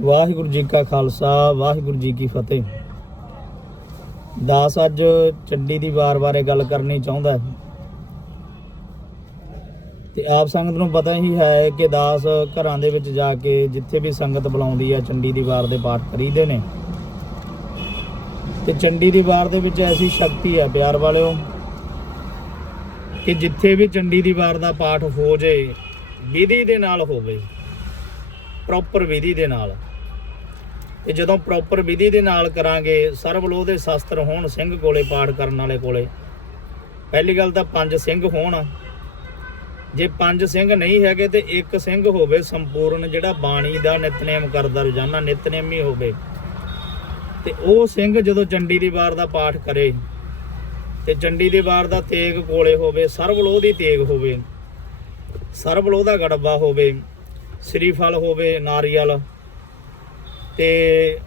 ਵਾਹਿਗੁਰੂ ਜੀ ਕਾ ਖਾਲਸਾ, ਵਾਹਿਗੁਰੂ ਜੀ ਕੀ ਫਤਿਹ। ਦਾਸ ਅੱਜ ਚੰਡੀ ਦੀ ਵਾਰ ਬਾਰੇ ਗੱਲ ਕਰਨੀ ਚਾਹੁੰਦਾ ਤੇ ਆਪ ਸੰਗਤ ਨੂੰ ਪਤਾ ਹੀ ਹੈ ਕਿ ਦਾਸ ਘਰਾਂ ਦੇ ਵਿੱਚ ਜਾ ਕੇ ਜਿੱਥੇ ਵੀ ਸੰਗਤ ਬੁਲਾਉਂਦੀ ਹੈ, ਚੰਡੀ ਦੀ ਵਾਰ ਦੇ ਪਾਠ ਕਰੀਦੇ ਨੇ। ਤੇ ਚੰਡੀ ਦੀ ਵਾਰ ਦੇ ਵਿੱਚ ਐਸੀ ਸ਼ਕਤੀ ਹੈ, ਪਿਆਰ ਵਾਲਿਓ, ਕਿ ਜਿੱਥੇ ਵੀ ਚੰਡੀ ਦੀ ਵਾਰ ਦਾ ਪਾਠ ਹੋ ਜੇ, ਵਿਧੀ ਦੇ ਨਾਲ ਹੋਵੇ। ਪ੍ਰੋਪਰ ਵਿਧੀ ਦੇ ਨਾਲ। ਤੇ ਜਦੋਂ ਪ੍ਰੋਪਰ ਵਿਧੀ ਦੇ ਨਾਲ ਕਰਾਂਗੇ ਸਰਬ ਲੋਹ ਦੇ ਸ਼ਸਤਰ ਹੋਣ, ਸਿੰਘ ਕੋਲੇ ਪਾਠ ਕਰਨ ਵਾਲੇ ਕੋਲੇ। ਪਹਿਲੀ ਗੱਲ ਤਾਂ ਪੰਜ ਸਿੰਘ ਹੋਣ। ਜੇ ਪੰਜ ਸਿੰਘ ਨਹੀਂ ਹੈਗੇ ਤੇ ਇੱਕ ਸਿੰਘ ਹੋਵੇ ਸੰਪੂਰਨ, ਜਿਹੜਾ ਬਾਣੀ ਦਾ ਨਿਤਨੇਮ ਕਰਦਾ, ਰੋਜ਼ਾਨਾ ਨਿਤਨੇਮੀ ਹੋਵੇ। ਤੇ ਉਹ ਸਿੰਘ ਜਦੋਂ ਚੰਡੀ ਦੀ ਵਾਰ ਦਾ ਪਾਠ ਕਰੇ, ਤੇ ਚੰਡੀ ਦੀ ਵਾਰ ਦਾ ਤੇਗ ਕੋਲੇ ਹੋਵੇ ਸਰਬ ਲੋਹ ਦੀ ਤੇਗ ਹੋਵੇ ਸਰਬ ਲੋਹ ਦਾ ਗੜਬਾ ਹੋਵੇ ਸ੍ਰੀਫਲ ਹੋਵੇ, ਨਾਰੀਅਲ ਤੇ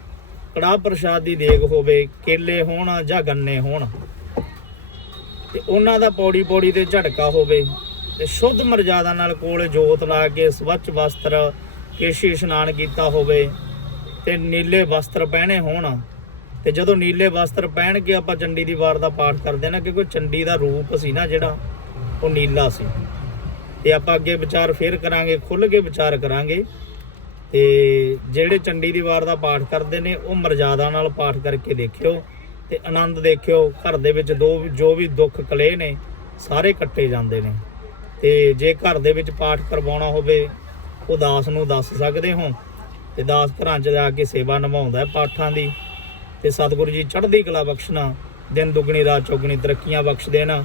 ਕੜਾਹ ਪ੍ਰਸ਼ਾਦ ਦੀ ਦੇਗ ਹੋਵੇ, ਕੇਲੇ ਹੋਣ ਜਾਂ ਗੰਨੇ ਹੋਣ। ਤੇ ਉਹਨਾਂ ਦਾ ਪੌੜੀ ਪੌੜੀ ਤੇ ਝਟਕਾ ਹੋਵੇ ਤੇ ਸ਼ੁੱਧ ਮਰਜ਼ਾਦਾ ਨਾਲ ਕੋਲ ਜੋਤ ਲਾ ਕੇ ਸਵੱਛ ਵਸਤਰ ਕੇਸ਼ੀ ਇਸ਼ਨਾਨ ਕੀਤਾ ਹੋਵੇ ਤੇ ਨੀਲੇ ਵਸਤਰ ਪਹਿਣੇ ਹੋਣ। ਤੇ ਜਦੋਂ ਨੀਲੇ ਵਸਤਰ ਪਹਿਨ ਕੇ ਆਪਾਂ ਚੰਡੀ ਦੀ ਵਾਰ ਦਾ ਪਾਠ ਕਰਦੇ ਨਾ, ਕਿਉਂਕਿ ਚੰਡੀ ਦਾ ਰੂਪ ਸੀ ਨਾ ਜਿਹੜਾ, ਉਹ ਨੀਲਾ ਸੀ। ਤੇ ਆਪਾਂ ਅੱਗੇ ਵਿਚਾਰ ਫੇਰ ਕਰਾਂਗੇ ਖੁੱਲ ਕੇ ਵਿਚਾਰ ਕਰਾਂਗੇ। ਤੇ ਜਿਹੜੇ ਚੰਡੀ ਦੀ ਵਾਰ ਦਾ ਪਾਠ ਕਰਦੇ ਨੇ, ਉਹ ਮਰਜ਼ਾਦਾ ਨਾਲ ਪਾਠ ਕਰਕੇ ਦੇਖਿਓ ਤੇ ਆਨੰਦ ਦੇਖਿਓ, ਘਰ ਦੇ ਵਿੱਚ ਦੋ ਜੋ ਵੀ ਦੁੱਖ ਕਲੇ ਨੇ, ਸਾਰੇ ਕੱਟੇ ਜਾਂਦੇ ਨੇ। ਤੇ ਜੇ ਘਰ ਦੇ ਵਿੱਚ ਪਾਠ ਕਰਵਾਉਣਾ ਹੋਵੇ, ਉਹ ਦਾਸ ਨੂੰ ਦੱਸ ਸਕਦੇ ਹੋ। ਤੇ ਦਾਸ ਘਰਾਂ 'ਚ ਜਾ ਕੇ ਸੇਵਾ ਨਿਭਾਉਂਦਾ ਹੈ ਪਾਠਾਂ ਦੀ। ਤੇ ਸਤਿਗੁਰੂ ਜੀ ਚੜ੍ਹਦੀ ਕਲਾ ਬਖਸ਼ਣਾ, ਦਿਨ ਦੁਗਣੀ, ਰਾਤ ਚੌਗਣੀ ਤਰੱਕੀਆਂ ਬਖਸ਼ ਦੇਣਾ।